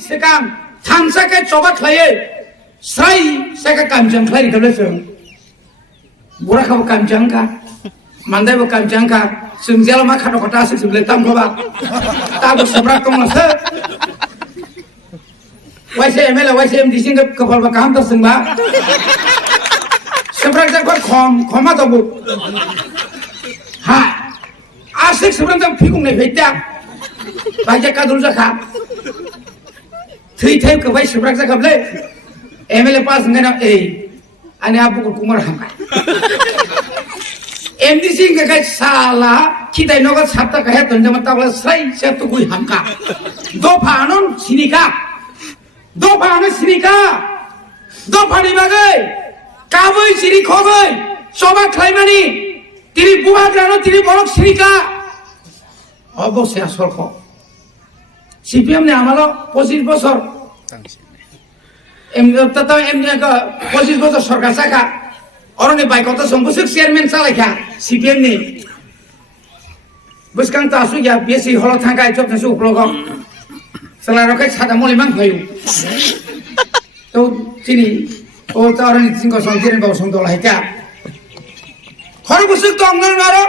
sekarang tangsa ke coba klay saya ke kamjang klay di kebelah seng burak kau kamjang ka mandai kau kamjang ka sengjal mak kado kota asik sebelah tam kau bak tahu sebrak kau masa YCM lah YCM di sini kepala bakam tu sengba sebrak tak kau mata bu ha asik sebrak tak pikung ni betul baca kadul zakah थै कबाय सिब्राक जाखाबले MLA pass ngana ane abu ko kumar hamka MDC ka sala kidai noga sabta ka heton jama tabla sai se to gui hamka do phanon sinika do phani bagai kaboi siri khogoi soba khlaimani tiri buha grano tiri borok sinika অবশ্যই আসল খ CPM নে আমালো 25 বছর এমনি তো এমনি 25 বছর সরকার চাকা অরনে বাইক কত সম্পূর্ণ চেয়ারম্যান চালাইখা সিপিএম নে বুঝকাং তো আসু ইয়া বেশি হল থাকায় চপ থাসু উপলগ সালা রকে সাদা মলিমান হইউ তো চিনি ও তো অরনে সিংহ সংজেন বাবু সন্তলা হাইকা খর বুসুক তো অঙ্গন মারো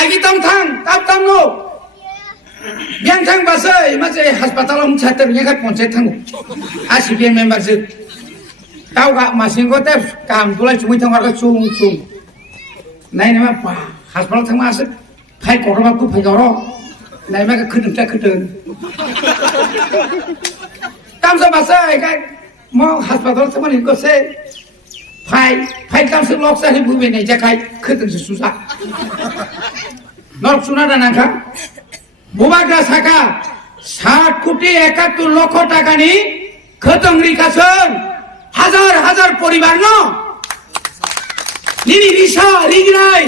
আগে tam no biang thang basai mace hospital om chata nyakat ponsai thangu ACPM member je tau ga masing ko te kam tulai chumi thang ga chung nai na pa hospital thang ma se phai ko ma ku phai garo nai ma ga khudung ta khudung tam sa basai ga mo hospital thang ma ni ko se phai tam se lok sa hi bu be nei ja khai khudung se susa নরক শোনা না খা বুবাগরা শাখা 60 কোটি 71 লক্ষ টাকা নি খতংরি কাছন হাজার পরিবার ন নিনি রিসা রিগরাই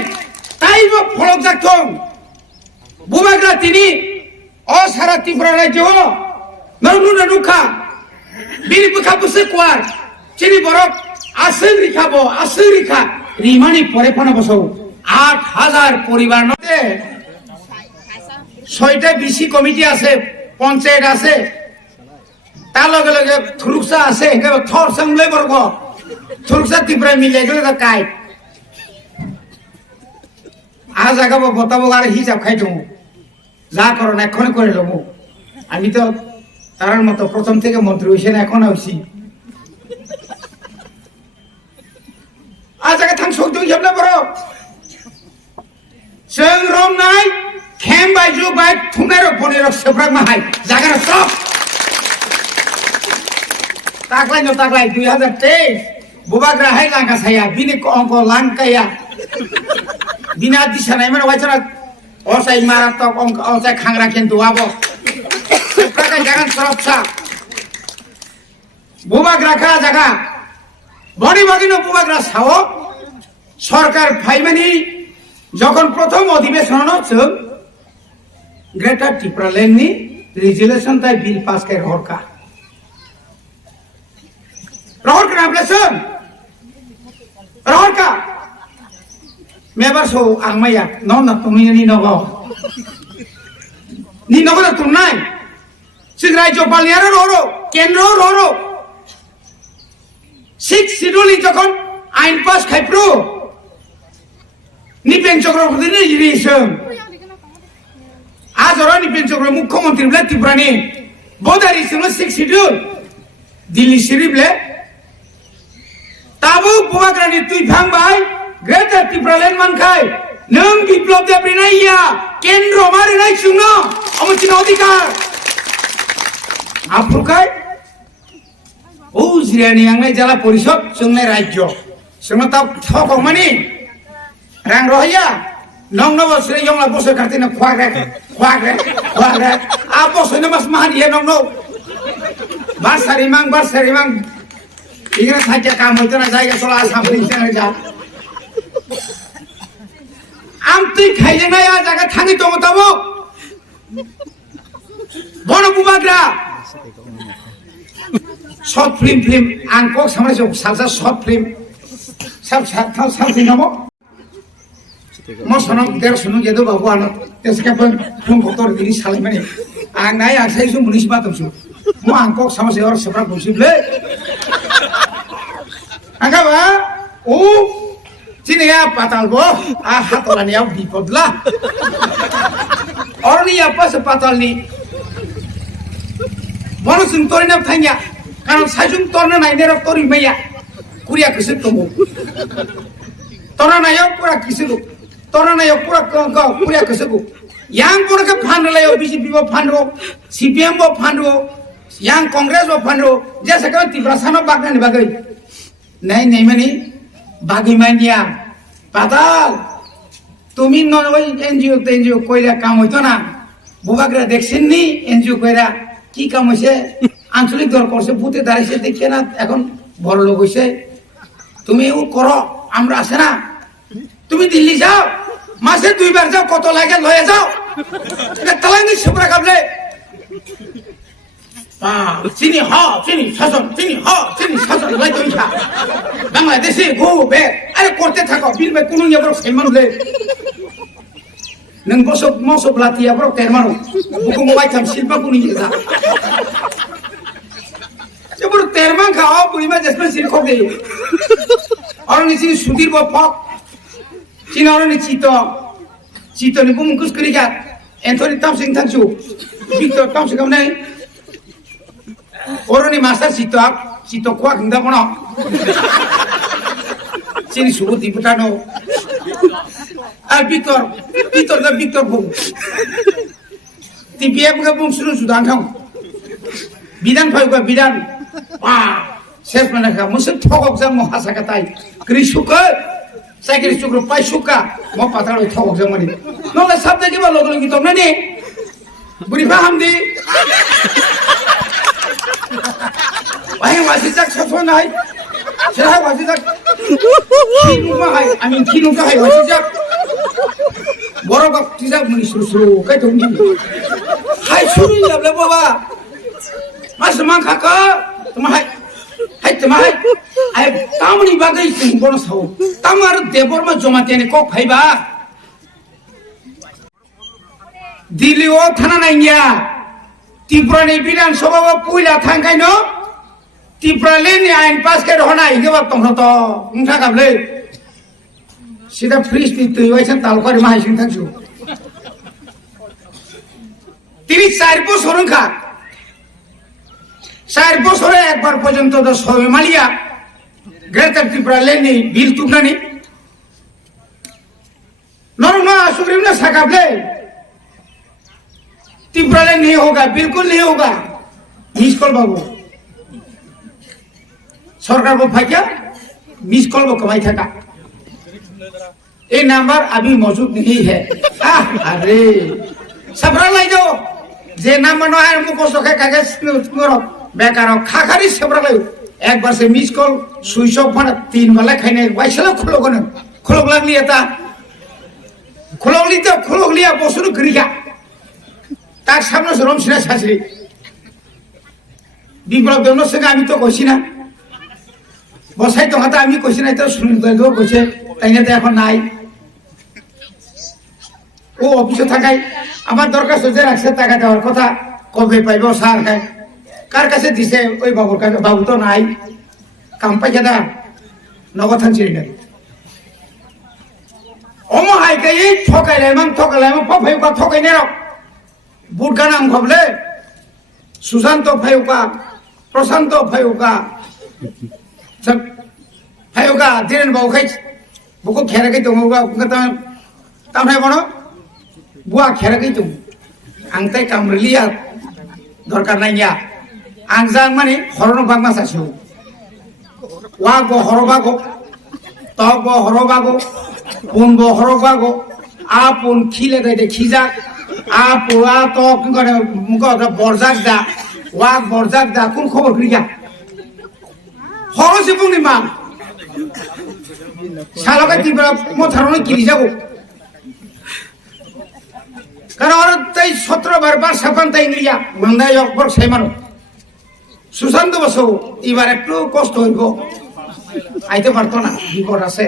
তাইব ফলক জাকথং বুবাগরা তিনি অসারা ত্রিপুরা রাজ্য নরনুনা নুখা বিনি বুখা বুসে কোয়ার চিনি বরক আসল রিখা রিমানি পরে ফনা বসও 8000 পরিবার নতে 6টা বিসি কমিটি আছে পঞ্চায়েত আছে তার লগে লগে থুরুকসা আছে থর সংলে বর্গ থুরুকসা ত্রিপুরা মিলে গেলে তো কাই আজ আগাবো বতাবো আর হিসাব খাইতো যা করো না এখন করে দেবো আমি তো তার মতো প্রথম থেকে মন্ত্রী হইছেন এখন হইছি আজ আগে থাং সৌদ হিসাবলে বড় जों रमनाय खेम बायजु बाय थुनाय रखने रख सेब्राक माहाय जागा सब ताकलाय 2023 बुबाग्रा हाय लांगा साया बिनि अंक लांकाया बिना दिसानाय माने वाइचरा असाय मारात्मक अंक असाय खांग्रा केन्तु आबो सेब्राक जागा सब सा बुबाग्रा का जागा बड़ी बगिनो बुबाग्रा साओ सरकार फाइमानी যখন প্রথম অধিবেশন হচ্ছে গ্রেটার ত্রিপুরা ল্যান্ড নি রেজুলেশন তাই বিল পাস করে রহরকা অ্যাপ্লিকেশন রহরকা মেবার সো আংমাইয়া না তুমি নি নগো না তুমি নাই সিং রাজ্য পালিয়ার রহরো কেন্দ্র রহরো 6 শিডিউল যখন আইন পাস খাইপ্রু নিপেন চক্রবর্তী নির্বাচন আজ ওরা নিপেন চক্রবর্তী মুখ্যমন্ত্রী বলে ত্রিপুরানি বোধারি ছিল 6 শিডিউল দিল্লি শরীফলে তাবু বুবাগ্রানি তুই ভাঙবাই গ্রেটার ত্রিপুরা ল্যান্ড মানখাই নং বিপ্লব দেবরি নাইয়া কেন্দ্র মারি নাই শুন অমচিন অধিকার আফ্রিকায় ও জিরানি আংনাই জেলা পরিষদ সঙ্গে রাজ্য সঙ্গে তা থক মানে rang rohya nong no sri yong la bosok kartina khwag rek a bosok no mas mahan ye nong no bar sarimang ingre saja kam hoite na jaiga sola asam ning ja am tui khaije na ya jaga thangi to tabo bono bubagra short film angkok samre jok salsa short film sab namo Mas anak der sunu jadi bawa anak, terus kapan pun kotor diri saling mana? ang nai ang sai su munis ba tumsu mo ang kok sama se or sepra busible angka ba sini ya patal bo hatolan ya bipod lah or ni apa sepatal ni bono sung tori na thanya karon sajung torna nai ne rok tori meya kuria kisik tomo tora na yo pura kisik tora na yo pura kuria kisik yang pura ke fund layo BJP bo fund bo CPM bo fund bo yang Congress bo fund bo jasa ka tibrasano bagna ni bagai nai mani বাকি মাইনিয়া পাতাল তুমি ওই NGO কইরা কাম হইতো না বুবাকরা দেখছেন নি NGO কইরা কি কাম হইছে আঞ্চলিক দল করছে ভূতে দাঁড়াইছে দেখে না এখন বড় লোক হইছে তুমি ও করো আমরা আছে না তুমি দিল্লি যাও মাসে 2 বার যাও কত লাগে লয়ে যাও এটা তালাঙ্গি সুপ্রা কাবলে চিনি শাসন লাইতো ইচ্ছা বাংলাদেশে গো বে আরে করতে থাকো বিল বে কোন ইয়া বড় সেমান দে নং বসব লাতিয়া বড় তেরমানো বুকু মোবাই থাম শিল্পা কোন ইয়া যে বড় তেরমান খাও বুইমা জেসমে সিল খো দে আর নিচি সুধীর বক চিন আর নিচি চিতো নি বুমকুস করি যা এন্থনি তামসিং থাকছু বিক্টর তামসিং নাই Orang ni masa sitok kuat hendak mana? Sini suruh diputano. Victor bung. TPM ke bung sudah angkang. Bidan payuga bidan. Ses mana ka? Musuh thokok jang mo hasa katai. Krisuka. Saya krisuk rupai suka. Mau patah thokok jang mani. Nolah sabda ke ba logo gitu nani. Beri paham di. Wahai wasijak sasonai, saya wasijak, kinu ka hai wasijak, borok tijak muni suru kai tongi, hai suru ya bela baba, mas mang kakak, temahai, hai tamu ni bagai sing bonus hau, tamu aru debor ma jomatiane kok hai ba, Dili thana nainya. Tipra ni bidan soba puila thangkai no Tipra ni ain pas ke rohna ige ba tong to ngtha kable sida freeze ni tu waisan tal kori mahai sing thangsu 34 বছর খা 4 বছরে একবার পর্যন্ত তো সবে Malia greater Tripura Lenny বিল তুকনানি নরমা সুগ্রিম না সাকাবলে त्रिपुरा में नहीं होगा बिल्कुल नहीं होगा मिस कॉल बाबू सरकार को फाइया मिस कॉल को कमाई था ये नंबर अभी मौजूद नहीं है अरे सबरा लाई जाओ जे नंबर ना है मुको सोखे कागज करो बेकार खाखारी सबरा लाई एक बार से मिस कॉल स्विच ऑफ बना 3 वाला खाने वाइसला खुलो लग लिया था खुलो लिया बसुरु करिया তার সামনে জরম ছিল শাশুড়ি বিপ্লব দেবনার সঙ্গে আমি তো কইছি না বসাই তো হাতে আমি কইছি না তো সুনীল কইছে তাই না তো এখন নাই ও অফিসে থাকাই আমার দরকার সোজা রাখছে টাকা দেওয়ার কথা কবে পাইব স্যার খায় কার কাছে দিছে ওই বাবুর কাছে বাবু তো নাই কাম পাইছে না নগদ থাকছি না অমহাই কে এই ঠকাইলাম পাপাই কা ঠকাই না बुट नाम खबले सुशांत फायुका प्रशांत फायुका धीरेन बाबू खाई बुको खेरा गई तुम तामने बनो बुआ खेरा गई तुम आंगते काम लिया दरकार नहीं गया आंगजांग माने हरनो बागमा सासु वागो हरबागो तबो हरबागो पुनबो हरबागो आपुन खिले दे खिजा আপুয়া তো করে মুখ বরজাক দা ওয়া বরজাক দা কোন খবর করিয়া হরসে বুনি মা শালকা তিবরা মথারণ কিরি যাব কারণ আর তাই 17 বার সাপান তাই ইংলিয়া মন্দাই অকবর সাইমানো সুশান্ত বসু এবার একটু কষ্ট হইব আইতে পারতো না বিপদ আছে